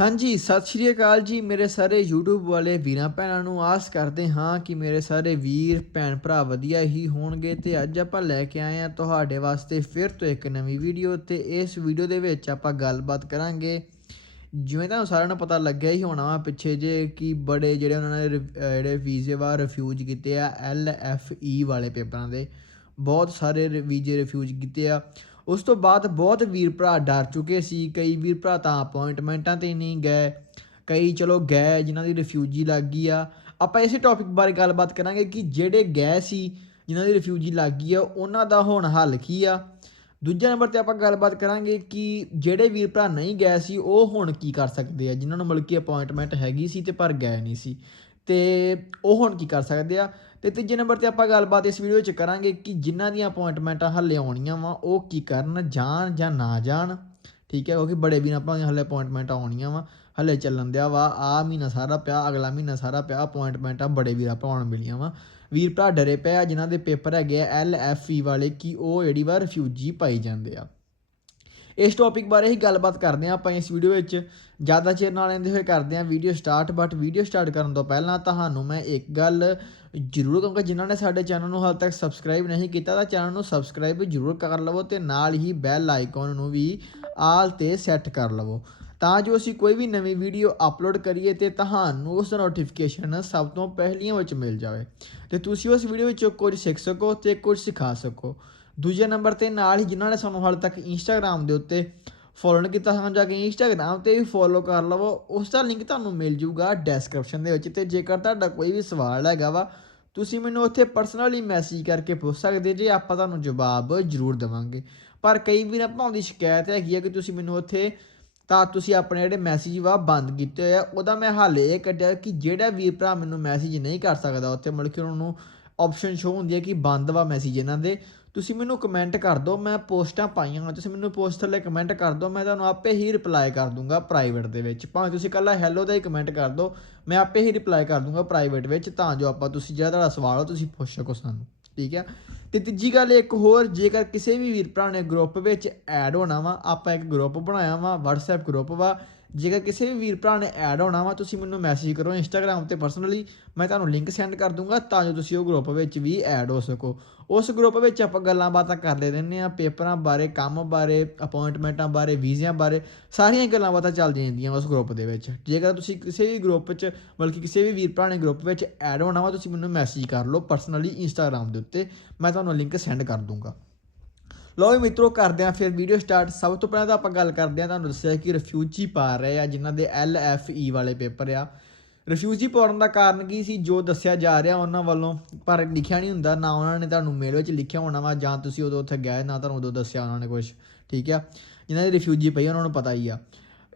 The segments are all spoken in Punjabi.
ਹਾਂਜੀ, ਸਤਿ ਸ਼੍ਰੀ ਅਕਾਲ ਜੀ। ਮੇਰੇ ਸਾਰੇ YouTube ਵਾਲੇ ਵੀਰਾਂ ਭੈਣਾਂ ਨੂੰ ਆਸ ਕਰਦੇ ਹਾਂ ਕਿ ਮੇਰੇ ਸਾਰੇ ਵੀਰ, ਭੈਣ ਭਰਾ ਵਧੀਆ ਹੀ ਹੋਣਗੇ ਤੇ ਅੱਜ ਆਪਾਂ ਲੈ ਕੇ ਆਏ ਹਾਂ ਤੁਹਾਡੇ ਵਾਸਤੇ ਫਿਰ ਤੋਂ ਇੱਕ ਨਵੀਂ ਵੀਡੀਓ ਤੇ ਇਸ ਵੀਡੀਓ ਦੇ ਵਿੱਚ ਆਪਾਂ ਗੱਲਬਾਤ ਕਰਾਂਗੇ। ਜਿਵੇਂ ਤੁਹਾਨੂੰ ਸਾਰਿਆਂ ਨੂੰ ਪਤਾ ਲੱਗਿਆ ਹੀ ਹੋਣਾ ਵਾ ਪਿੱਛੇ ਜੇ ਕਿ ਬੜੇ ਜਿਹੜੇ ਉਹਨਾਂ ਨੇ ਰਿਫ- ਜਿਹੜੇ ਵੀਜ਼ੇ ਵਾ ਰਿਫਿਊਜ਼ ਕੀਤੇ ਆ ਐਲ ਐਫ ਈ ਵਾਲੇ ਪੇਪਰਾਂ ਦੇ। ਬਹੁਤ ਸਾਰੇ ਵੀਜ਼ੇ ਰਿਫਿਊਜ਼ ਕੀਤੇ ਆ। ਉਸ ਤੋਂ ਬਾਅਦ ਬਹੁਤ ਵੀਰ ਭਰਾ ਡਰ ਚੁੱਕੇ ਸੀ, ਕਈ ਵੀਰ ਭਰਾ ਤਾਂ ਅਪਾਇੰਟਮੈਂਟਾਂ ਤੇ ਨਹੀਂ ਗਏ, ਕਈ ਚਲੋ ਗਏ ਜਿਨ੍ਹਾਂ ਦੀ ਰਿਫਿਊਜੀ ਲੱਗ ਗਈ ਆ। ਆਪਾਂ ਇਸੇ ਟੌਪਿਕ ਬਾਰੇ ਗੱਲਬਾਤ ਕਰਾਂਗੇ ਕਿ ਜਿਹੜੇ ਗਏ ਸੀ, ਜਿਨ੍ਹਾਂ ਦੀ ਰਿਫਿਊਜੀ ਲੱਗ ਗਈ ਆ, ਉਹਨਾਂ ਦਾ ਹੁਣ ਹੱਲ ਕੀ ਆ। ਦੂਜੇ ਨੰਬਰ ਤੇ ਆਪਾਂ ਗੱਲਬਾਤ ਕਰਾਂਗੇ ਕਿ ਜਿਹੜੇ ਵੀਰ ਭਰਾ ਨਹੀਂ ਗਏ ਸੀ, ਉਹ ਹੁਣ ਕੀ ਕਰ ਸਕਦੇ ਆ? ਜਿਨ੍ਹਾਂ ਨੂੰ ਮਤਲਬ ਕਿ ਅਪਾਇੰਟਮੈਂਟ ਹੈਗੀ ਸੀ ਤੇ ਪਰ ਗਏ ਨਹੀਂ ਸੀ। ਤੇ ਉਹ ਹੁਣ ਕੀ ਕਰ ਸਕਦੇ ਆ? ਤੇ ਤੀਜੇ ਨੰਬਰ ਤੇ ਆਪਾਂ ਗੱਲਬਾਤ ਇਸ ਵੀਡੀਓ 'ਚ ਕਰਾਂਗੇ ਕਿ ਜਿਨ੍ਹਾਂ ਦੀਆਂ ਅਪਾਇੰਟਮੈਂਟਾਂ ਹੱਲੇ ਆਉਣੀਆਂ ਵਾ, ਉਹ ਕੀ ਕਰਨ, ਜਾਣ ਜਾਂ ਨਾ ਜਾਣ। ਠੀਕ ਹੈ, ਕਿਉਂਕਿ ਬੜੇ ਵੀਰਾਂ ਆਪਾਂ ਦੀਆਂ ਹੱਲੇ ਅਪਾਇੰਟਮੈਂਟਾਂ ਆਉਣੀਆਂ ਵਾ, ਹੱਲੇ ਚੱਲਣ ਦਿਆ ਵਾ ਆ ਮਹੀਨਾ ਸਾਰਾ ਪਿਆ, ਅਗਲਾ ਮਹੀਨਾ ਸਾਰਾ ਪਿਆ ਅਪਾਇੰਟਮੈਂਟਾਂ ਬੜੇ ਵੀਰ ਆਪਾਂ ਆਉਣ ਮਿਲੀਆਂ ਵਾ। ਵੀਰ ਭਰਾ ਡਰੇ ਪਿਆ ਆ, ਜਿਨ੍ਹਾਂ ਦੇ ਪੇਪਰ ਹੈਗੇ ਆ ਐਲ ਐਫ ਈ ਵਾਲੇ, ਕਿ ਉਹ ਜਿਹੜੀ ਵਾਰ ਰਿਫਿਊਜੀ ਪਾਈ ਜਾਂਦੇ ਆ। ਇਸ ਟੌਪਿਕ ਬਾਰੇ ਹੀ ਗੱਲਬਾਤ ਕਰਦੇ ਹਾਂ ਆਪਾਂ ਇਸ ਵੀਡੀਓ ਵਿੱਚ। ਜ਼ਿਆਦਾ ਚਿਰ ਨਾਲ ਲੈਂਦੇ ਹੋਏ ਕਰਦੇ ਹਾਂ video start but video start ਕਰਨ ਤੋਂ ਪਹਿਲਾਂ ਤੁਹਾਨੂੰ ਮੈਂ ਇੱਕ ਗੱਲ ਜ਼ਰੂਰ ਕਹਾਂਗਾ, ਜਿਨ੍ਹਾਂ ਨੇ ਸਾਡੇ ਚੈਨਲ ਨੂੰ ਹਾਲ ਤੱਕ ਸਬਸਕ੍ਰਾਈਬ ਨਹੀਂ ਕੀਤਾ, ਤਾਂ ਚੈਨਲ ਨੂੰ ਸਬਸਕ੍ਰਾਈਬ ਜ਼ਰੂਰ ਕਰ ਲਵੋ ਤੇ ਨਾਲ ਹੀ ਬੈਲ ਆਈਕਨ ਨੂੰ ਵੀ ਆਲ ਤੇ ਸੈੱਟ ਕਰ ਲਵੋ। ਤਾਂ ਜੋ ਅਸੀਂ ਕੋਈ ਵੀ ਨਵੀਂ ਵੀਡੀਓ ਅਪਲੋਡ ਕਰੀਏ ਤੇ ਤੁਹਾਨੂੰ ਉਸ ਦਾ ਨੋਟੀਫਿਕੇਸ਼ਨ ਸਭ ਤੋਂ ਪਹਿਲੀਆਂ ਵਿੱਚ ਮਿਲ ਜਾਵੇ। ਤੇ ਤੁਸੀਂ ਉਸ ਵੀਡੀਓ ਵਿੱਚੋਂ ਕੁਝ ਸਿੱਖ ਸਕੋ ਤੇ ਕੁਝ ਸਿਖਾ ਸਕੋ। ਦੂਜੇ ਨੰਬਰ ਤੇ ਨਾਲ ਹੀ ਜਿਨ੍ਹਾਂ ਨੇ ਸਾਨੂੰ ਹਾਲੇ ਤੱਕ ਇੰਸਟਾਗ੍ਰam ਦੇ ਉੱਤੇ ਫੋਲੋ ਨਹੀਂ ਕੀਤਾ, ਸਾਨੂੰ ਜਾ ਕੇ ਇੰਸਟਾਗ੍ਰam ਤੇ ਵੀ ਫੋਲੋ ਕਰ ਲਵੋ। ਉਸ ਦਾ ਲਿੰਕ ਤੁਹਾਨੂੰ ਮਿਲ ਜਾਊਗਾ ਡੈਸਕ੍ਰਿਪਸ਼ਨ ਦੇ ਵਿੱਚ ਤੇ ਜੇਕਰ ਤੁਹਾਡਾ ਕੋਈ ਵੀ ਸਵਾਲ ਹੈਗਾ ਵਾ, ਤੁਸੀਂ ਮੈਨੂੰ ਉੱਥੇ ਪਰਸਨਲੀ ਮੈਸੇਜ ਕਰਕੇ ਪੁੱਛ ਸਕਦੇ ਜੇ, ਆਪਾਂ ਤੁਹਾਨੂੰ ਜਵਾਬ ਜ਼ਰੂਰ ਦੇਵਾਂਗੇ। ਪਰ ਕਈ ਵੀਰ ਆਪਾਂ ਦੀ ਸ਼ਿਕਾਇਤ ਹੈਗੀ ਹੈ ਕਿ ਤੁਸੀਂ ਮੈਨੂੰ ਉੱਥੇ ਤਾਂ ਤੁਸੀਂ ਆਪਣੇ ਜਿਹੜੇ ਮੈਸੇਜ ਵਾ ਬੰਦ ਕੀਤੇ ਹੋਏ ਆ, ਉਹਦਾ ਮੈਂ ਹੱਲ ਇਹ ਕੱਢਿਆ ਕਿ ਜਿਹੜਾ ਵੀਰ ਭਰਾ ਮੈਨੂੰ ਮੈਸੇਜ ਨਹੀਂ ਕਰ ਸਕਦਾ ਉੱਥੇ, ਮਤਲਬ ਕਿ ਉਹਨਾਂ ਨੂੰ ਆਪਸ਼ਨ ਸ਼ੋ ਹੁੰਦੀ ਹੈ ਕਿ ਬੰਦ ਵਾ ਮੈਸੇਜ ਇਹਨਾਂ ਦੇ ਤੁਸੀਂ ਮੈਨੂੰ ਕਮੈਂਟ ਕਰ ਦਿਓ, ਮੈਂ ਪੋਸਟਾਂ ਪਾਈਆਂ ਹੋਈਆਂ, ਤੁਸੀਂ ਮੈਨੂੰ ਪੋਸਟ ਥੱਲੇ ਕਮੈਂਟ ਕਰ ਦਿਓ, ਮੈਂ ਤੁਹਾਨੂੰ ਆਪੇ ਹੀ ਰਿਪਲਾਈ ਕਰ ਦੂੰਗਾ ਪ੍ਰਾਈਵੇਟ ਦੇ ਵਿੱਚ। ਭਾਵੇਂ ਤੁਸੀਂ ਕੱਲਾ ਹੈਲੋ ਦਾ ਹੀ ਕਮੈਂਟ ਕਰ ਦਿਓ, ਮੈਂ ਆਪੇ ਹੀ ਰਿਪਲਾਈ ਕਰ ਦੂੰਗਾ ਪ੍ਰਾਈਵੇਟ ਵਿੱਚ, ਤਾਂ ਜੋ ਆਪਾਂ ਤੁਸੀਂ ਜਿਹੜਾ ਤੁਹਾਡਾ ਸਵਾਲ ਹੋ ਤੁਸੀਂ ਪੁੱਛ ਸਕੋ ਸਾਨੂੰ, ਠੀਕ ਹੈ ਤੇ ਤੀਜੀ ਗੱਲ ਇੱਕ ਹੋਰ, ਜੇਕਰ ਕਿਸੇ ਵੀ ਵੀਰ ਭਰਾ ਨੇ ਗਰੁੱਪ ਵਿੱਚ ਐਡ ਹੋਣਾ ਵਾ, ਆਪਾਂ ਇੱਕ ਗਰੁੱਪ ਬਣਾਇਆ ਵਾ, WhatsApp ਗਰੁੱਪ ਵਾ ਜੇਕਰ ਕਿਸੇ ਵੀ ਵੀਰ ਭਰਾ ਨੇ ਐਡ ਹੋਣਾ ਵਾ, ਤੁਸੀਂ ਮੈਨੂੰ ਮੈਸੇਜ ਕਰੋ ਇੰਸਟਾਗ੍ਰam ਤੇ ਪਰਸਨਲੀ ਮੈਂ ਤੁਹਾਨੂੰ ਲਿੰਕ ਸੈਂਡ ਕਰ ਦੂੰਗਾ ਤਾਂ ਜੋ ਤੁਸੀਂ ਉਹ ਗਰੁੱਪ ਵਿੱਚ ਵੀ ਐਡ ਹੋ ਸਕੋ। ਉਸ ਗਰੁੱਪ ਵਿੱਚ ਆਪਾਂ ਗੱਲਾਂ ਬਾਤਾਂ ਕਰਦੇ ਰਹਿੰਦੇ ਆ ਪੇਪਰਾਂ ਬਾਰੇ, ਕੰਮ ਬਾਰੇ ਅਪਾਇੰਟਮੈਂਟਾਂ ਬਾਰੇ, ਵੀਜ਼ਿਆਂ ਬਾਰੇ, ਸਾਰੀਆਂ ਗੱਲਾਂ ਬਾਤਾਂ ਚੱਲਦੀਆਂ ਰਹਿੰਦੀਆਂ ਉਸ ਗਰੁੱਪ ਦੇ ਵਿੱਚ। ਜੇਕਰ ਤੁਸੀਂ ਕਿਸੇ ਵੀ ਗਰੁੱਪ 'ਚ ਬਲਕਿ ਕਿਸੇ ਵੀ ਵੀਰ ਭਰਾ ਨੇ ਗਰੁੱਪ ਵਿੱਚ ਐਡ ਹੋਣਾ ਵਾ, ਤੁਸੀਂ ਮੈਨੂੰ ਮੈਸੇਜ ਕਰ ਲਓ ਪਰਸਨਲੀ ਇੰਸਟਾਗ੍ਰam ਦੇ ਉੱਤੇ, ਮੈਂ ਤੁਹਾਨੂੰ ਲਿੰਕ ਸੈਂਡ ਕਰ ਦੂੰਗਾ। ਲਓ ਵੀ ਮਿੱਤਰੋ ਕਰਦੇ ਆ ਫਿਰ ਵੀਡੀਓ ਸਟਾਰਟ ਸਭ ਤੋਂ ਪਹਿਲਾਂ ਤਾਂ ਆਪਾਂ ਗੱਲ ਕਰਦੇ ਆ ਤੁਹਾਨੂੰ ਦੱਸਿਆ ਕਿ ਰਿਫਿਊਜੀ ਪਾ ਰਹੇ ਆ, ਜਿਨ੍ਹਾਂ ਦੇ ਐਲ ਐਫ ਈ ਵਾਲੇ ਪੇਪਰ ਆ। ਰਿਫਿਊਜੀ ਪਾਉਣ ਦਾ ਕਾਰਨ ਕੀ ਸੀ? ਜੋ ਦੱਸਿਆ ਜਾ ਰਿਹਾ ਉਹਨਾਂ ਵੱਲੋਂ, ਪਰ ਲਿਖਿਆ ਨਹੀਂ ਹੁੰਦਾ, ਨਾ ਉਹਨਾਂ ਨੇ ਤੁਹਾਨੂੰ ਮੇਲ ਵਿੱਚ ਲਿਖਿਆ ਹੋਣਾ ਵਾ, ਜਾਂ ਤੁਸੀਂ ਉਦੋਂ ਉੱਥੇ ਗਏ, ਨਾ ਤੁਹਾਨੂੰ ਉਦੋਂ ਦੱਸਿਆ ਉਹਨਾਂ ਨੇ ਕੁਝ ਠੀਕ ਆ? ਜਿਨ੍ਹਾਂ ਦੀ ਰਿਫਿਊਜੀ ਪਈ ਉਹਨਾਂ ਨੂੰ ਪਤਾ ਹੀ ਆ।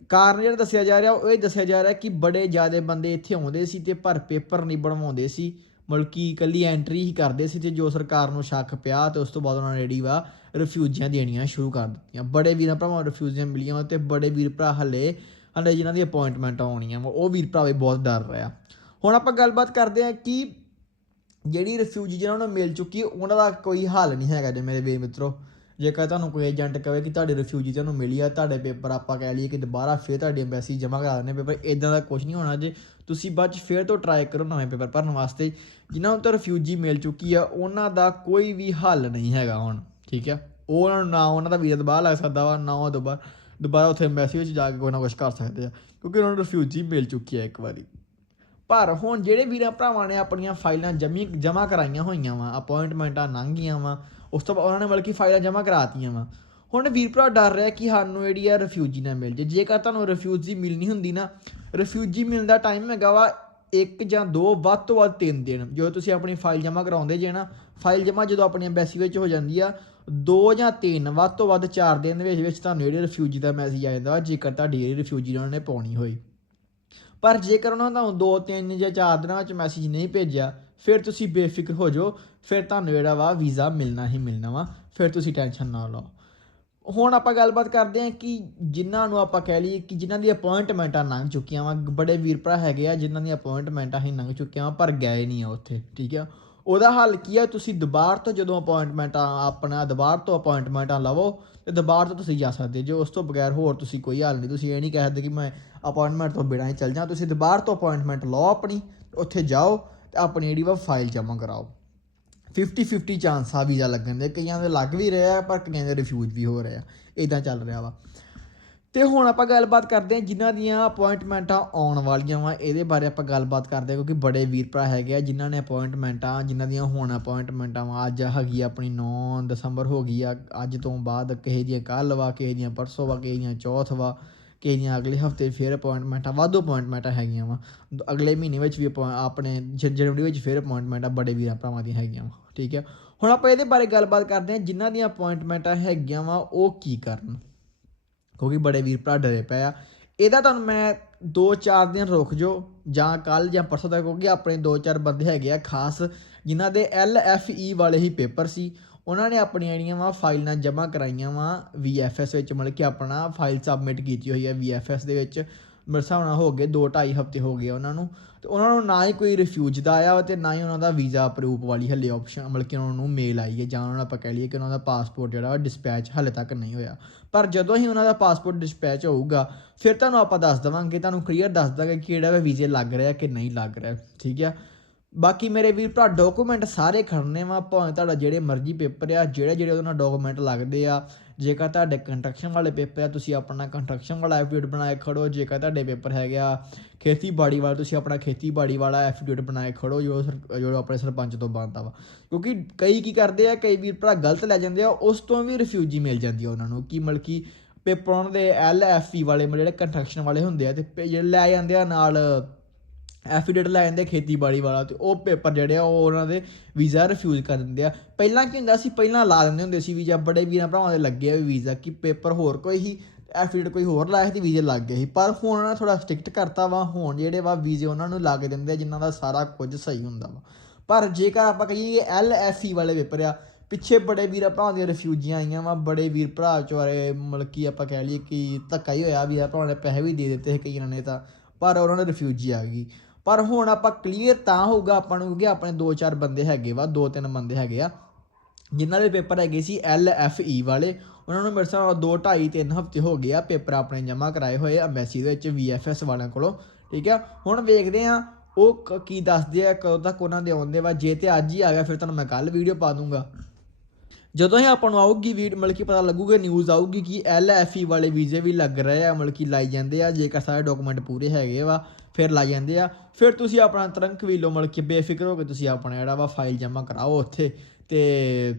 ਕਾਰਨ ਜਿਹੜਾ ਦੱਸਿਆ ਜਾ ਰਿਹਾ, ਉਹ ਇਹ ਦੱਸਿਆ ਜਾ ਰਿਹਾ ਕਿ ਬੜੇ ਜ਼ਿਆਦੇ ਬੰਦੇ ਇੱਥੇ ਆਉਂਦੇ ਸੀ ਤੇ ਪਰ ਪੇਪਰ ਨਹੀਂ ਬਣਵਾਉਂਦੇ ਸੀ। ਮਲਕੀ ਇਕੱਲੀ ਐਂਟਰੀ ਹੀ ਕਰਦੇ ਸੀ ਤੇ ਜੋ ਸਰਕਾਰ ਨੂੰ ਸ਼ੱਕ ਪਿਆ ਤੇ ਉਸ ਤੋਂ ਬਾਅਦ ਉਹਨਾਂ ਨੇ ਜਿਹੜੀ ਵਾ ਰਿਫਿਊਜੀਆਂ ਦੇਣੀਆਂ ਸ਼ੁਰੂ ਕਰ ਦਿੱਤੀਆਂ। ਬੜੇ ਵੀਰਾਂ ਭਰਾਵਾਂ ਨੂੰ ਰਿਫਿਊਜੀਆਂ ਮਿਲੀਆਂ ਵਾ ਤੇ ਬੜੇ ਵੀਰ ਭਰਾ ਹੱਲੇ, ਹਲੇ ਜਿਨ੍ਹਾਂ ਦੀ ਅਪਾਇੰਟਮੈਂਟ ਆਉਣੀਆਂ ਵਾ, ਉਹ ਵੀਰ ਭਰਾ ਵੀ ਬਹੁਤ ਡਰ ਰਿਹਾ ਹੁਣ ਆਪਾਂ ਗੱਲਬਾਤ ਕਰਦੇ ਹਾਂ ਕਿ ਜਿਹੜੀ ਰਿਫਿਊਜੀ ਜਿਹਨਾਂ ਨੂੰ ਮਿਲ ਚੁੱਕੀ ਉਹਨਾਂ ਦਾ ਕੋਈ ਹੱਲ ਨਹੀਂ ਹੈਗਾ ਜੇ ਮੇਰੇ ਵੀਰ ਮਿੱਤਰੋ। ਜੇਕਰ ਤੁਹਾਨੂੰ ਕੋਈ ਏਜੰਟ ਕਹੇ ਕਿ ਤੁਹਾਡੀ ਰਿਫਿਊਜੀ ਤੁਹਾਨੂੰ ਮਿਲੀ ਆ, ਤੁਹਾਡੇ ਪੇਪਰ ਆਪਾਂ ਕਹਿ ਲਈਏ ਕਿ ਦੁਬਾਰਾ ਫੇਰ ਤੁਹਾਡੀ ਐਮਬੈਸੀ ਜਮ੍ਹਾਂ ਕਰਾ ਦੇਣੇ ਪੇਪਰ ਇਦਾਂ ਦਾ ਕੁਝ ਨਹੀਂ ਹੋਣਾ ਜੇ ਤੁਸੀਂ ਬਾਅਦ 'ਚ ਫੇਰ ਤੋਂ ਟਰਾਈ ਕਰੋ ਨਵੇਂ ਪੇਪਰ ਭਰਨ ਵਾਸਤੇ, ਜਿਨ੍ਹਾਂ ਨੂੰ ਤਾਂ ਰਿਫਿਊਜੀ ਮਿਲ ਚੁੱਕੀ ਆ, ਉਹਨਾਂ ਦਾ ਕੋਈ ਵੀ ਹੱਲ ਨਹੀਂ ਹੈਗਾ ਹੁਣ, ਠੀਕ ਆ? ਉਹ ਉਹਨਾਂ ਨੂੰ, ਨਾ ਉਹਨਾਂ ਦਾ ਵੀਜ਼ਾ ਦੁਬਾਰਾ ਲੱਗ ਸਕਦਾ ਵਾ, ਨਾ ਉਹ ਦੁਬਾਰਾ ਦੁਬਾਰਾ ਉੱਥੇ ਐਮਬੈਸੀ ਵਿੱਚ ਜਾ ਕੇ ਕੋਈ ਨਾ ਕੁਝ ਕਰ ਸਕਦੇ ਆ, ਕਿਉਂਕਿ ਉਹਨਾਂ ਨੂੰ ਰਿਫਿਊਜੀ ਮਿਲ ਚੁੱਕੀ ਆ ਇੱਕ ਵਾਰੀ। ਪਰ ਹੁਣ ਜਿਹੜੇ ਵੀਰਾਂ ਭਰਾਵਾਂ ਨੇ ਆਪਣੀਆਂ ਫਾਈਲਾਂ ਜਮੀ, ਜਮ੍ਹਾਂ ਕਰਾਈਆਂ ਹੋਈਆਂ ਵਾ ਅਪਾਇੰਟਮੈਂਟਾਂ ਲੰਘ ਗਈਆਂ ਵਾ, ਉਸ ਤੋਂ ਬਾਅਦ ਉਹਨਾਂ ਨੇ ਬਲਕਿ ਫਾਈਲਾਂ ਜਮ੍ਹਾਂ ਕਰਾਤੀਆਂ ਵਾ ਹੁਣ ਵੀਰ ਭਰਾ ਡਰ ਰਿਹਾ ਕਿ ਸਾਨੂੰ ਜਿਹੜੀ ਆ ਰਿਫਿਊਜੀ ਨਾ ਮਿਲ ਜੇ ਜੇਕਰ ਤੁਹਾਨੂੰ ਰਿਫਿਊਜੀ ਮਿਲਣੀ ਹੁੰਦੀ ਨਾ ਰਿਫਿਊਜੀ ਮਿਲਣ ਦਾ ਟਾਈਮ ਹੈਗਾ ਵਾ ਇੱਕ ਜਾਂ ਦੋ, ਵੱਧ ਤੋਂ ਵੱਧ ਤਿੰਨ ਦਿਨ। ਜਦੋਂ ਤੁਸੀਂ ਆਪਣੀ ਫਾਈਲ ਜਮ੍ਹਾਂ ਕਰਾਉਂਦੇ ਜੇ ਨਾ ਫਾਈਲ ਜਮ੍ਹਾਂ ਜਦੋਂ ਆਪਣੀ ਐਮਬੈਸੀ ਵਿੱਚ ਹੋ ਜਾਂਦੀ ਆ, ਦੋ ਜਾਂ ਤਿੰਨ, ਵੱਧ ਤੋਂ ਵੱਧ ਚਾਰ ਦਿਨ ਦੇ ਵਿੱਚ ਵਿੱਚ ਤੁਹਾਨੂੰ ਜਿਹੜੀ ਰਿਫਿਊਜੀ ਦਾ ਮੈਸੇਜ ਆ ਜਾਂਦਾ ਵਾ, ਜੇਕਰ ਤੁਹਾਡੀ ਜਿਹੜੀ ਰਿਫਿਊਜੀ ਉਹਨਾਂ ਨੇ ਪਾਉਣੀ ਹੋਈ ਪਰ ਜੇਕਰ ਉਹਨਾਂ ਤੁਹਾਨੂੰ ਦੋ, ਤਿੰਨ ਜਾਂ ਚਾਰ ਦਿਨਾਂ ਵਿੱਚ ਮੈਸੇਜ ਨਹੀਂ ਭੇਜਿਆ, ਫਿਰ ਤੁਸੀਂ ਬੇਫਿਕਰ ਹੋ ਜਾਓ, ਫਿਰ ਤੁਹਾਨੂੰ ਜਿਹੜਾ ਵਾ ਵੀਜ਼ਾ ਮਿਲਣਾ ਹੀ ਮਿਲਣਾ ਵਾ, ਫਿਰ ਤੁਸੀਂ ਟੈਨਸ਼ਨ ਨਾ ਲਓ। ਹੁਣ ਆਪਾਂ ਗੱਲਬਾਤ ਕਰਦੇ ਹਾਂ ਕਿ ਜਿਨ੍ਹਾਂ ਨੂੰ ਆਪਾਂ ਕਹਿ ਲਈਏ ਕਿ ਜਿਨ੍ਹਾਂ ਦੀ ਅਪਾਇੰਟਮੈਂਟਾਂ ਲੰਘ ਚੁੱਕੀਆਂ ਵਾ, ਬੜੇ ਵੀਰ ਭਰਾ ਹੈਗੇ ਆ ਜਿਨ੍ਹਾਂ ਦੀਆਂ ਅਪਾਇੰਟਮੈਂਟਾਂ ਹੀ ਲੰਘ ਚੁੱਕੀਆਂ ਵਾ, ਪਰ ਗਏ ਨਹੀਂ ਆ ਉੱਥੇ, ਠੀਕ ਆ? ਉਹਦਾ ਹੱਲ ਕੀ ਹੈ ਤੁਸੀਂ ਦੁਬਾਰ ਤੋਂ ਜਦੋਂ ਅਪਾਇੰਟਮੈਂਟਾਂ ਆਪਣਾ ਦੁਬਾਰ ਤੋਂ ਅਪਾਇੰਟਮੈਂਟਾਂ ਲਵੋ, ਤੇ ਦੁਬਾਰ ਤੋਂ ਤੁਸੀਂ ਜਾ ਸਕਦੇ ਜੇ ਉਸ ਤੋਂ ਬਗੈਰ ਹੋਰ ਤੁਸੀਂ ਕੋਈ ਹੱਲ ਨਹੀਂ, ਤੁਸੀਂ ਇਹ ਨਹੀਂ ਕਹਿ ਸਕਦੇ ਕਿ ਮੈਂ ਅਪਾਇੰਟਮੈਂਟ ਤੋਂ ਬਿਨਾਂ ਹੀ ਚੱਲ ਜਾ। ਤੁਸੀਂ ਦੁਬਾਰ ਤੋਂ ਅਪਾਇੰਟਮੈਂਟ ਲਓ ਆਪਣੀ, ਉੱਥੇ ਜਾਓ ਤੇ ਆਪਣੀ ਜਿਹੜੀ ਵਾ ਫਾਈਲ ਜਮ੍ਹਾਂ ਕਰਾਓ। 50 50 ਚਾਂਸ ਆ ਵੀਜ਼ਾ ਲੱਗਣ ਦੇ, ਕਈਆਂ ਦੇ ਲੱਗ ਵੀ ਰਿਹਾ, ਪਰ ਕਈਆਂ ਦੇ ਰਿਫਿਊਜ਼ ਵੀ ਹੋ ਰਿਹਾ ਇਦਾਂ ਚੱਲ ਰਿਹਾ ਵਾ। ਤੇ ਹੁਣ ਆਪਾਂ ਗੱਲਬਾਤ ਕਰਦੇ ਹਾਂ ਜਿਨ੍ਹਾਂ ਦੀਆਂ ਅਪਾਇੰਟਮੈਂਟਾਂ ਆਉਣ ਵਾਲੀਆਂ ਵਾ, ਇਹਦੇ ਬਾਰੇ ਆਪਾਂ ਗੱਲਬਾਤ ਕਰਦੇ ਹਾਂ, ਕਿਉਂਕਿ ਬੜੇ ਵੀਰ ਭਰਾ ਹੈਗੇ ਆ, ਜਿਨ੍ਹਾਂ ਨੇ ਅਪਾਇੰਟਮੈਂਟਾਂ ਜਿਨ੍ਹਾਂ ਦੀਆਂ ਹੁਣ ਅਪਾਇੰਟਮੈਂਟਾਂ ਵਾ, ਅੱਜ ਹੈਗੀ ਆ ਆਪਣੀ 9 ਦਸੰਬਰ ਹੋ ਗਈ ਆ, ਅੱਜ ਤੋਂ ਬਾਅਦ ਕਿਸੇ ਦੀਆਂ ਕੱਲ੍ਹ ਵਾ, ਕਿਸੇ ਦੀਆਂ ਪਰਸੋਂ ਵਾ, ਕਿਸੇ ਦੀਆਂ ਚੌਥ ਵਾ, ਕਿਸੇ ਦੀਆਂ ਅਗਲੇ ਹਫ਼ਤੇ ਫਿਰ ਅਪਾਇੰਟਮੈਂਟਾਂ ਵਾਧੂ ਅਪਾਇੰਟਮੈਂਟਾਂ ਹੈਗੀਆਂ ਵਾ। ਅਗਲੇ ਮਹੀਨੇ ਵਿੱਚ ਵੀ appoint- ਆਪਣੇ ਜ- ਜਨਵਰੀ ਵਿੱਚ ਫਿਰ ਅਪਾਇੰਟਮੈਂਟਾਂ ਬੜੇ ਵੀਰਾਂ ਭਰਾਵਾਂ ਦੀਆਂ ਹੈਗੀਆਂ ਵਾ। ਠੀਕ ਹੈ। ਹੁਣ ਆਪਾਂ ਇਹਦੇ ਬਾਰੇ ਗੱਲਬਾਤ ਕਰਦੇ ਹਾਂ, ਜਿਨ੍ਹਾਂ ਦੀਆਂ ਅਪਾਇੰਟਮੈਂਟਾਂ ਹੈਗੀਆਂ ਵਾ, ਉਹ ਕੀ ਕਰਨ? ਕਿਉਂਕਿ ਬੜੇ ਵੀਰ ਭਰਾ ਡਰੇ ਪਏ ਆ। ਇਹਦਾ ਤੁਹਾਨੂੰ ਮੈਂ 2-4 ਦਿਨ ਰੁਕ ਜੋ ਜਾਂ ਕੱਲ ਜਾਂ ਪਰਸੋਂ ਤੱਕ, ਕਿਉਂਕਿ ਆਪਣੇ 2-4 ਬੰਦੇ ਹੈਗੇ ਆ ਖਾਸ, ਜਿਨ੍ਹਾਂ ਦੇ ਐਲ ਐਫ ਈ ਵਾਲੇ ਹੀ ਪੇਪਰ ਸੀ। ਉਹਨਾਂ ਨੇ ਆਪਣੀਆਂ ਜਿਹੜੀਆਂ ਵਾ, ਫਾਈਲਾਂ ਜਮ੍ਹਾਂ ਕਰਾਈਆਂ ਵਾ, ਵੀ ਐਫ ਐਸ ਵਿੱਚ, ਮਤਲਬ ਕਿ ਆਪਣਾ ਫਾਈਲ ਸਬਮਿਟ ਕੀਤੀ ਹੋਈ ਹੈ ਵੀ ਐਫ ਐਸ ਦੇ ਵਿੱਚ। ਮੇਰੇ ਹਿਸਾਬ ਨਾਲ ਹੋ ਗਏ 2-2.5 ਹਫ਼ਤੇ ਹੋ ਗਏ ਉਹਨਾਂ ਨੂੰ, ਤੇ ਉਹਨਾਂ ਨੂੰ ਨਾ ਹੀ ਕੋਈ ਰਿਫਿਊਜ ਦਾ ਆਇਆ ਵਾ ਤੇ ਨਾ ਹੀ ਉਹਨਾਂ ਦਾ ਵੀਜ਼ਾ ਅਪਰੂਵ ਵਾਲੀ ਹੱਲੇ ਆਪਸ਼ਨ ਮਤਲਬ ਕਿ ਉਹਨਾਂ ਨੂੰ ਮੇਲ ਆਈ ਹੈ ਜਾਂ ਉਹਨਾਂ ਨੂੰ ਆਪਾਂ ਕਹਿ ਲਈਏ ਕਿ ਉਹਨਾਂ ਦਾ ਪਾਸਪੋਰਟ ਜਿਹੜਾ ਡਿਸਪੈਚ ਹੱਲੇ ਤੱਕ ਨਹੀਂ ਹੋਇਆ। ਪਰ ਜਦੋਂ ਹੀ ਉਹਨਾਂ ਦਾ ਪਾਸਪੋਰਟ ਡਿਸਪੈਚ ਹੋਊਗਾ, ਫਿਰ ਤੁਹਾਨੂੰ ਆਪਾਂ ਦੱਸ ਦਵਾਂਗੇ, ਤੁਹਾਨੂੰ ਕਲੀਅਰ ਦੱਸ ਦਾਂਗੇ ਕਿ ਕਿਹੜਾ ਵੀਜ਼ੇ ਲੱਗ ਰਿਹਾ ਕਿ ਨਹੀਂ ਲੱਗ ਰਿਹਾ, ਠੀਕ ਹੈ ਬਾਕੀ ਮੇਰੇ ਵੀਰ ਭਰਾ ਡਾਕੂਮੈਂਟ ਸਾਰੇ ਖੜਨੇ ਵਾ, ਭਾਵੇਂ ਤੁਹਾਡਾ ਜਿਹੜੇ ਮਰਜ਼ੀ ਪੇਪਰ ਆ ਜਿਹੜੇ ਜਿਹੜੇ ਉਹਨਾਂ ਡਾਕੂਮੈਂਟ ਲੱਗਦੇ ਆ ਜੇਕਰ ਤੁਹਾਡੇ ਕੰਸਟਰਕਸ਼ਨ ਵਾਲੇ ਪੇਪਰ ਆ, ਤੁਸੀਂ ਆਪਣਾ ਕੰਸਟਰਕਸ਼ਨ ਵਾਲਾ ਐਫੀਡੇਵਿਟ ਬਣਾ ਕੇ ਖੜੋ, ਜੇਕਰ ਤੁਹਾਡੇ ਪੇਪਰ ਹੈਗਾ ਖੇਤੀਬਾੜੀ ਵਾਲਾ, ਤੁਸੀਂ ਆਪਣਾ ਖੇਤੀਬਾੜੀ ਵਾਲਾ ਐਫੀਡੇਵਿਟ ਬਣਾ ਕੇ ਖੜੋ, ਜੋ ਸਰ- ਜੋ ਆਪਣੇ ਸਰਪੰਚ ਤੋਂ ਬਣਦਾ ਵਾ। ਕਿਉਂਕਿ ਕਈ ਕੀ ਕਰਦੇ ਆ, ਕਈ ਵੀਰ ਭਰਾ ਗਲਤ ਲੈ ਜਾਂਦੇ ਆ, ਉਸ ਤੋਂ ਵੀ ਰਿਫਿਊਜੀ ਮਿਲ ਜਾਂਦੀ ਆ ਉਹਨਾਂ ਨੂੰ, ਕੀ ਮਤਲਬ ਕਿ ਪੇਪਰ ਉਹਨਾਂ ਦੇ ਐਲ ਐਫ ਈ ਵਾਲੇ, ਜਿਹੜੇ ਕੰਸਟਰਕਸ਼ਨ ਵਾਲੇ ਹੁੰਦੇ ਆ, ਤੇ ਪੇ- ਜਿਹੜੇ ਲੈ ਜਾਂਦੇ ਆ ਨਾਲ ਐਫੀਡੇਟ ਲੈ ਜਾਂਦੇ ਆ ਖੇਤੀਬਾੜੀ ਵਾਲਾ ਤੇ ਉਹ ਪੇਪਰ ਜਿਹੜੇ ਆ ਉਹ ਉਹਨਾਂ ਦੇ ਵੀਜ਼ਾ ਰਿਫਿਊਜ਼ ਕਰ ਦਿੰਦੇ ਆ। ਪਹਿਲਾਂ ਕੀ ਹੁੰਦਾ ਸੀ, ਪਹਿਲਾਂ ਲਾ ਦਿੰਦੇ ਹੁੰਦੇ ਸੀ ਵੀਜ਼ਾ, ਬੜੇ ਵੀਰਾਂ ਭਰਾਵਾਂ ਦੇ ਲੱਗੇ ਆ ਵੀਜ਼ਾ ਕਿ ਪੇਪਰ ਹੋਰ ਕੋਈ ਹੀ ਐਫੀਡੇਟ ਕੋਈ ਹੋਰ ਲਾਇਆ ਸੀ ਤੇ ਵੀਜ਼ੇ ਲੱਗ ਗਏ ਸੀ। ਪਰ ਹੁਣ ਉਹਨਾਂ ਨੇ ਥੋੜਾ ਸਟ੍ਰਿਕਟ ਕਰਤਾ ਵਾ, ਹੁਣ ਜਿਹੜੇ ਵਾ ਵੀਜ਼ੇ ਉਹਨਾਂ ਨੂੰ ਲੱਗ ਦਿੰਦੇ ਆ ਜਿਨ੍ਹਾਂ ਦਾ ਸਾਰਾ ਕੁਝ ਸਹੀ ਹੁੰਦਾ ਵਾ। ਪਰ ਜੇਕਰ ਆਪਾਂ ਕਹੀਏ ਐਲ ਐਫ ਈ ਵਾਲੇ ਪੇਪਰ ਆ, ਪਿੱਛੇ ਬੜੇ ਵੀਰ ਭਰਾਵਾਂ ਦੀਆਂ ਰਿਫਿਊਜੀਆਂ ਆਈਆਂ ਵਾ, ਬੜੇ ਵੀਰ ਭਰਾ ਵਿਚਾਰੇ ਮਤਲਬ ਕਿ ਆਪਾਂ ਕਹਿ ਲਈਏ ਕਿ ਧੱਕਾ ਹੀ ਹੋਇਆ, ਵੀਰ ਭਰਾਵਾਂ ਨੇ ਪੈਸੇ ਵੀ ਦੇ ਦਿੱਤੇ ਸੀ ਕਈਆਂ ਨੇ ਤਾਂ, ਪਰ ਉਹਨਾਂ ਨੇ ਰਿਫਿਊਜੀ ਆ ਗਈ। ਪਰ ਹੁਣ ਆਪਾਂ ਕਲੀਅਰ ਤਾਂ ਹੋਊਗਾ ਆਪਾਂ ਨੂੰ ਕਿ ਆਪਣੇ ਦੋ ਚਾਰ ਬੰਦੇ ਹੈਗੇ ਵਾ, ਦੋ ਤਿੰਨ ਬੰਦੇ ਹੈਗੇ ਆ, ਜਿਨ੍ਹਾਂ ਦੇ ਪੇਪਰ ਹੈਗੇ ਸੀ ਐਲ ਐਫ ਈ ਵਾਲੇ, ਉਹਨਾਂ ਨੂੰ ਮੇਰੇ ਹਿਸਾਬ ਨਾਲ 2 2.5 3 ਹਫ਼ਤੇ ਹੋ ਗਏ ਆ ਪੇਪਰ ਆਪਣੇ ਜਮ੍ਹਾਂ ਕਰਾਏ ਹੋਏ ਐਮਬੈਸੀ ਦੇ ਵਿੱਚ ਵੀ ਐਫ ਐਸ ਵਾਲਿਆਂ ਕੋਲੋਂ, ਠੀਕ ਆ? ਹੁਣ ਵੇਖਦੇ ਆ ਉਹ ਕ- ਕੀ ਦੱਸਦੇ ਆ, ਕਦੋਂ ਤੱਕ ਉਹਨਾਂ ਦੇ ਆਉਂਦੇ ਵਾ, ਜੇ ਤੇ ਅੱਜ ਹੀ ਆ ਗਿਆ, ਫਿਰ ਤੁਹਾਨੂੰ ਮੈਂ ਕੱਲ ਵੀਡੀਓ ਪਾ ਦੂੰਗਾ। ਜਦੋਂ ਹੀ ਆਪਾਂ ਨੂੰ ਆਊਗੀ ਵੀਡ ਮਤਲਬ ਕਿ ਪਤਾ ਲੱਗੂਗਾ ਨਿਊਜ਼ ਆਊਗੀ ਕਿ ਐਲ ਐਫ ਈ ਵਾਲੇ ਵੀਜ਼ੇ ਵੀ ਲੱਗ ਰਹੇ ਆ, ਮਤਲਬ ਕਿ ਲਾਈ ਜਾਂਦੇ ਆ, ਜੇਕਰ ਸਾਰੇ ਡਾਕੂਮੈਂਟ ਪੂਰੇ ਹੈਗੇ ਵਾ ਫਿਰ ਲਾਈ ਜਾਂਦੇ ਆ। ਫਿਰ ਤੁਸੀਂ ਆਪਣਾ ਤਰੰਕ ਵੀ ਲਓ, ਮਤਲਬ ਕਿ ਬੇਫਿਕਰ ਹੋ ਕੇ ਤੁਸੀਂ ਆਪਣਾ ਜਿਹੜਾ ਵਾ ਫਾਈਲ ਜਮ੍ਹਾਂ ਕਰਾਓ ਉੱਥੇ ਤੇ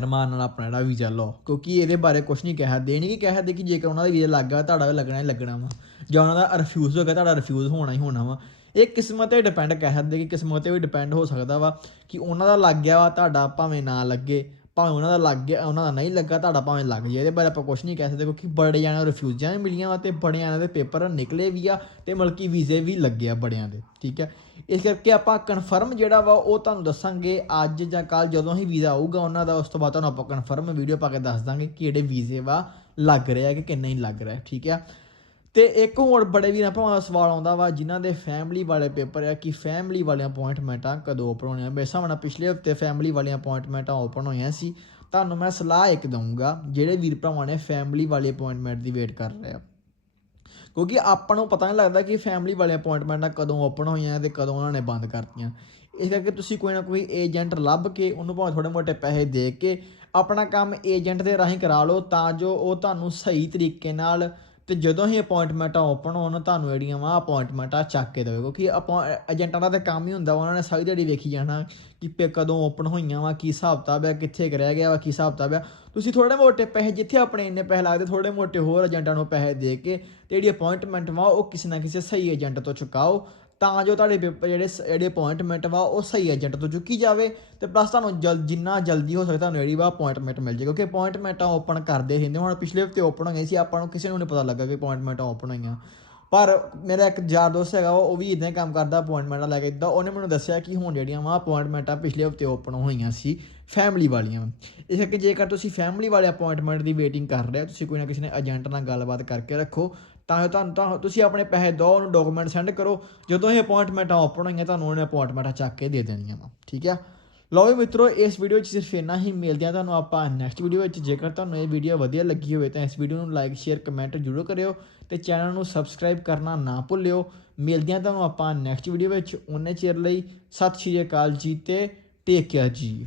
ਰਮਾਨ ਨਾਲ ਆਪਣਾ ਜਿਹੜਾ ਵੀਜ਼ਾ ਲਓ। ਕਿਉਂਕਿ ਇਹਦੇ ਬਾਰੇ ਕੁਝ ਨਹੀਂ ਕਹਿ ਸਕਦੇ ਇਹ ਨਹੀਂ ਕਿ ਕਹਿ ਸਕਦੇ ਕਿ ਜੇਕਰ ਉਹਨਾਂ ਦਾ ਵੀਜ਼ਾ ਲੱਗਾ ਤੁਹਾਡਾ ਵੀ ਲੱਗਣਾ ਹੀ ਲੱਗਣਾ ਵਾ। ਜਾਂ ਉਹਨਾਂ ਦਾ ਰਿਫਿਊਜ਼ ਹੋ ਗਿਆ, ਤੁਹਾਡਾ ਰਿਫਿਊਜ਼ ਹੋਣਾ ਹੀ ਹੋਣਾ ਵਾ। ਇਹ ਕਿਸਮਤ ਤੇ ਡਿਪੈਂਡ ਕਹਿ ਸਕਦੇ ਕਿ ਕਿਸਮਤ ਤੇ ਵੀ ਡਿਪੈਂਡ ਹੋ ਸਕਦਾ ਵਾ ਕਿ ਉਹਨਾਂ ਦਾ ਲੱਗ ਗਿਆ ਵਾ, ਤੁਹਾਡਾ ਭਾਵੇਂ ਨਾ ਲੱਗੇ, ਭਾਵੇਂ ਉਹਨਾਂ ਦਾ ਲੱਗ ਗਿਆ, ਉਹਨਾਂ ਦਾ ਨਹੀਂ ਲੱਗਾ, ਤੁਹਾਡਾ ਭਾਵੇਂ ਲੱਗ ਜਾਏ, ਇਹਦੇ ਬਾਰੇ ਆਪਾਂ ਕੁਝ ਨਹੀਂ ਕਹਿ ਸਕਦੇ ਕਿਉਂਕਿ ਬੜੇ ਜਣਿਆਂ ਨੂੰ ਰਿਫਿਊਜ਼ਾਂ ਵੀ ਮਿਲੀਆਂ ਵਾ ਤੇ ਬੜੇ ਜਣਿਆਂ ਦੇ ਪੇਪਰ ਨਿਕਲੇ ਵੀ ਆ ਤੇ ਮਲਕੀ ਵੀਜ਼ੇ ਵੀ ਲੱਗੇ ਆ ਬੜਿਆਂ ਦੇ, ਠੀਕ ਹੈ? ਇਸ ਕਰਕੇ ਆਪਾਂ ਕਨਫਰਮ ਜਿਹੜਾ ਵਾ ਉਹ ਤੁਹਾਨੂੰ ਦੱਸਾਂਗੇ ਅੱਜ ਜਾਂ ਕੱਲ ਜਦੋਂ ਹੀ ਵੀਜ਼ਾ ਆਊਗਾ ਉਹਨਾਂ ਦਾ, ਉਸ ਤੋਂ ਬਾਅਦ ਤੁਹਾਨੂੰ ਆਪਾਂ ਕਨਫਰਮ ਵੀਡੀਓ ਪਾ ਕੇ ਦੱਸ ਦਾਂਗੇ ਕਿ ਜਿਹੜੇ ਵੀਜ਼ੇ ਵਾ ਲੱਗ ਰਿਹਾ ਕਿ ਕਿੰਨਾ ਹੀ ਲੱਗ ਰਿਹਾ, ਠੀਕ ਆ ਤੇ ਇੱਕ ਹੋਰ ਬੜੇ ਵੀਰਾਂ ਭਾਵਾਂ ਦਾ ਸਵਾਲ ਆਉਂਦਾ ਵਾ, ਜਿਨ੍ਹਾਂ ਦੇ ਫੈਮਿਲੀ ਵਾਲੇ ਪੇਪਰ ਆ ਕਿ ਫੈਮਿਲੀ ਵਾਲੀਆਂ ਅਪਾਇੰਟਮੈਂਟਾਂ ਕਦੋਂ ਓਪਨ ਹੋਣੀਆਂ? ਮੇਰੇ ਹਿਸਾਬ ਨਾਲ ਪਿਛਲੇ ਹਫ਼ਤੇ ਫੈਮਿਲੀ ਵਾਲੀਆਂ ਅਪਾਇੰਟਮੈਂਟਾਂ ਓਪਨ ਹੋਈਆਂ ਸੀ। ਤੁਹਾਨੂੰ ਮੈਂ ਸਲਾਹ ਇੱਕ ਦਊਂਗਾ, ਜਿਹੜੇ ਵੀਰ ਭਰਾਵਾਂ ਨੇ ਫੈਮਿਲੀ ਵਾਲੀ ਅਪਾਇੰਟਮੈਂਟ ਦੀ ਵੇਟ ਕਰ ਰਹੇ ਆ। ਕਿਉਂਕਿ ਆਪਾਂ ਨੂੰ ਪਤਾ ਨਹੀਂ ਲੱਗਦਾ ਕਿ ਫੈਮਿਲੀ ਵਾਲੇ ਅਪਾਇੰਟਮੈਂਟਾਂ ਕਦੋਂ ਓਪਨ ਹੋਈਆਂ ਤੇ ਕਦੋਂ ਉਹਨਾਂ ਨੇ ਬੰਦ ਕਰਤੀਆਂ। ਇਸ ਕਰਕੇ ਤੁਸੀਂ ਕੋਈ ਨਾ ਕੋਈ ਏਜੰਟ ਲੱਭ ਕੇ, ਉਹਨੂੰ ਭਾਵੇਂ ਥੋੜੇ ਮੋਟੇ ਪੈਸੇ ਦੇ ਕੇ, ਆਪਣਾ ਕੰਮ ਏਜੰਟ ਦੇ ਰਾਹੀਂ ਕਰਾ ਲਓ ਤਾਂ ਜੋ ਉਹ ਤੁਹਾਨੂੰ ਸਹੀ ਤਰੀਕੇ ਨਾਲ ਤੇ ਜਦੋਂ ਹੀ ਅਪਾਇੰਟਮੈਂਟਾਂ ਓਪਨ ਹੋਣ ਤੁਹਾਨੂੰ ਜਿਹੜੀਆਂ ਵਾ ਅਪਾਇੰਟਮੈਂਟਾਂ ਚੱਕ ਕੇ ਦੇਵੇ ਕਿਉਂਕਿ ਆਪਾਂ ਏਜੰਟਾਂ ਦਾ ਤਾਂ ਕੰਮ ਹੀ ਹੁੰਦਾ ਵਾ, ਉਹਨਾਂ ਨੇ ਸਾਰੀ ਦਿਹਾੜੀ ਵੇਖੀ ਜਾਣਾ ਕਿ ਪੇ ਕਦੋਂ ਓਪਨ ਹੋਈਆਂ ਵਾ ਕੀ ਹਿਸਾਬ ਕਿਤਾਬ ਹੈ ਕਿੱਥੇ ਕੁ ਰਹਿ ਗਿਆ ਵਾ ਕੀ ਹਿਸਾਬ ਕਿਤਾਬ ਹੈ ਤੁਸੀਂ ਥੋੜੇ ਮੋਟੇ ਪੈਸੇ ਜਿੱਥੇ ਆਪਣੇ ਇੰਨੇ ਪੈਸੇ ਲੱਗਦੇ ਥੋੜੇ ਮੋਟੇ ਹੋਰ ਏਜੰਟਾਂ ਨੂੰ ਪੈਸੇ ਦੇ ਕੇ ਤੇ ਜਿਹੜੀ ਅਪਾਇੰਟਮੈਂਟ ਵਾ ਉਹ ਕਿਸੇ ਨਾ ਕਿਸੇ ਸਹੀ ਏਜੰਟ ਤੋਂ ਚੁਕਾਓ। ਤਾਂ ਜੋ ਤੁਹਾਡੇ ਪੇਪਰ ਜਿਹੜੇ ਸ- ਜਿਹੜੇ ਅਪਾਇੰਟਮੈਂਟ ਵਾ, ਉਹ ਸਹੀ ਏਜੰਟ ਤੋਂ ਚੁੱਕੀ ਜਾਵੇ ਤੇ ਪਲੱਸ ਤੁਹਾਨੂੰ ਜਲ ਜਿੰਨਾ ਜਲਦੀ ਹੋ ਸਕੇ ਤੁਹਾਨੂੰ ਜਿਹੜੀ ਵਾ ਅਪਾਇੰਟਮੈਂਟ ਮਿਲ ਜੇ, ਕਿਉਂਕਿ ਅਪਾਇੰਟਮੈਂਟਾਂ ਓਪਨ ਕਰਦੇ ਰਹਿੰਦੇ ਹੁਣ ਪਿਛਲੇ ਹਫ਼ਤੇ ਓਪਨ ਹੋ ਗਏ ਸੀ, ਆਪਾਂ ਨੂੰ ਕਿਸੇ ਨੂੰ ਨਹੀਂ ਪਤਾ ਲੱਗਾ ਕਿ ਅਪਾਇੰਟਮੈਂਟਾਂ ਓਪਨ ਹੋਈਆਂ। ਪਰ ਮੇਰਾ ਇੱਕ ਯਾਰ ਦੋਸਤ ਹੈਗਾ, ਉਹ ਵੀ ਇਦਾਂ ਹੀ ਕੰਮ ਕਰਦਾ ਅਪਾਇੰਟਮੈਂਟਾਂ ਲੈ ਕੇ ਇਦਾਂ ਉਹਨੇ ਮੈਨੂੰ ਦੱਸਿਆ ਕਿ ਹੁਣ ਜਿਹੜੀਆਂ ਵਾ ਅਪਾਇੰਟਮੈਂਟਾਂ ਪਿਛਲੇ ਹਫ਼ਤੇ ਓਪਨ ਹੋਈਆਂ ਸੀ ਫੈਮਿਲੀ ਵਾਲੀਆਂ। ਇਸ ਕਰਕੇ ਜੇਕਰ ਤੁਸੀਂ ਫੈਮਿਲੀ ਵਾਲੇ ਅਪਾਇੰਟਮੈਂਟ ਦੀ ਵੇਟਿੰਗ ਕਰ ਰਹੇ ਹੋ, ਤੁਸੀਂ ਕੋਈ ਨਾ ਕਿਸੇ ਨੇ ਏਜੰਟ ਨਾਲ ਗੱਲਬਾਤ ਕਰਕੇ ਰੱਖੋ। ਤਾਂ ਜੋ ਤੁਹਾਨੂੰ ਤਾਂ ਤੁਸੀਂ ਆਪਣੇ ਪੈਸੇ ਦਿਓ ਉਹਨੂੰ ਡਾਕੂਮੈਂਟ ਸੈਂਡ ਕਰੋ। ਜਦੋਂ ਇਹ ਅਪਾਇੰਟਮੈਂਟਾਂ ਓਪਨ ਹੋਈਆਂ, ਤੁਹਾਨੂੰ ਉਹਨੇ ਅਪਾਇੰਟਮੈਂਟਾਂ ਚੱਕ ਕੇ ਦੇ ਦੇਣੀਆਂ ਵਾ। ਠੀਕ ਆ? ਲਓ ਵੀ ਮਿੱਤਰੋ, ਇਸ ਵੀਡੀਓ 'ਚ ਸਿਰਫ ਇੰਨਾ ਹੀ। ਮਿਲਦੇ ਆ ਤੁਹਾਨੂੰ ਆਪਾਂ ਨੈਕਸਟ ਵੀਡੀਓ ਵਿੱਚ। ਜੇਕਰ ਤੁਹਾਨੂੰ ਇਹ ਵੀਡੀਓ ਵਧੀਆ ਲੱਗੀ ਹੋਵੇ, ਤਾਂ ਇਸ ਵੀਡੀਓ ਨੂੰ ਲਾਈਕ ਸ਼ੇਅਰ ਕਮੈਂਟ ਜ਼ਰੂਰ ਕਰਿਓ ਤੇ ਚੈਨਲ ਨੂੰ ਸਬਸਕ੍ਰਾਈਬ ਕਰਨਾ ਨਾ ਭੁੱਲਿਓ। ਮਿਲਦੇ ਆ ਤੁਹਾਨੂੰ ਆਪਾਂ ਨੈਕਸਟ ਵੀਡੀਓ ਵਿੱਚ। ਉਹਨੇ ਚਿਰ ਲਈ ਸਤਿ ਸ਼੍ਰੀ ਅਕਾਲ ਜੀ ਤੇ ਟੇਕ ਕੇਅਰ ਜੀ।